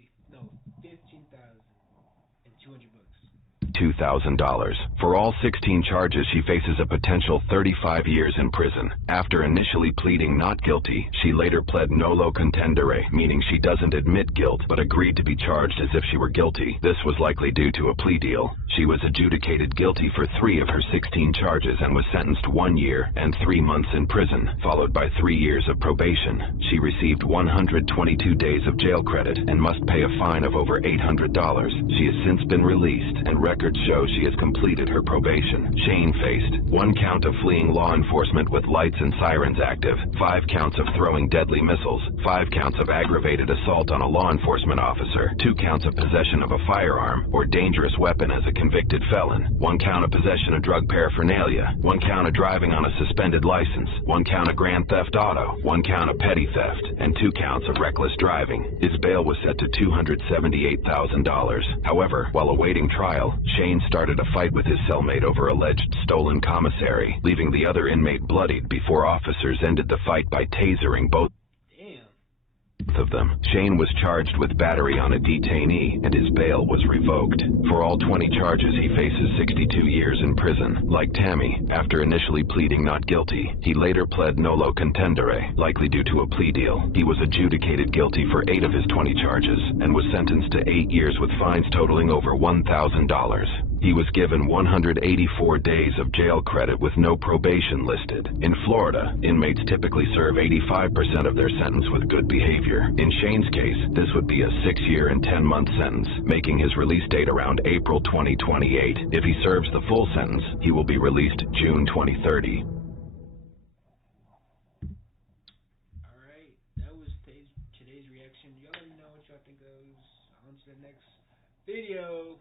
be no 15,200 bucks. $2,000. For all 16 charges, she faces a potential 35 years in prison. After initially pleading not guilty, she later pled nolo contendere, meaning she doesn't admit guilt, but agreed to be charged as if she were guilty. This was likely due to a plea deal. She was adjudicated guilty for 3 of her 16 charges and was sentenced 1 year and 3 months in prison, followed by 3 years of probation. She received 122 days of jail credit and must pay a fine of over $800. She has since been released, and records show she has completed her probation. Shane faced 1 count of fleeing law enforcement with lights and sirens active, 5 counts of throwing deadly missiles, 5 counts of aggravated assault on a law enforcement officer, 2 counts of possession of a firearm or dangerous weapon as a convicted felon, 1 count of possession of drug paraphernalia, 1 count of driving on a suspended license, 1 count of grand theft auto, 1 count of petty theft, and 2 counts of reckless driving. His bail was set to $278,000. However, while awaiting trial, Shane started a fight with his cellmate over alleged stolen commissary, leaving the other inmate bloodied before officers ended the fight by tasering both of them. Shane was charged with battery on a detainee, and his bail was revoked. For all 20 charges, he faces 62 years in prison. Like Tammy, after initially pleading not guilty, he later pled nolo contendere, likely due to a plea deal. He was adjudicated guilty for 8 of his 20 charges, and was sentenced to 8 years with fines totaling over $1,000. He was given 184 days of jail credit with no probation listed. In Florida, inmates typically serve 85% of their sentence with good behavior. In Shane's case, this would be a 6-year and 10-month sentence, making his release date around April 2028. If he serves the full sentence, he will be released June 2030. Alright, that was today's reaction. Y'all let me know what y'all think of. On to the next video.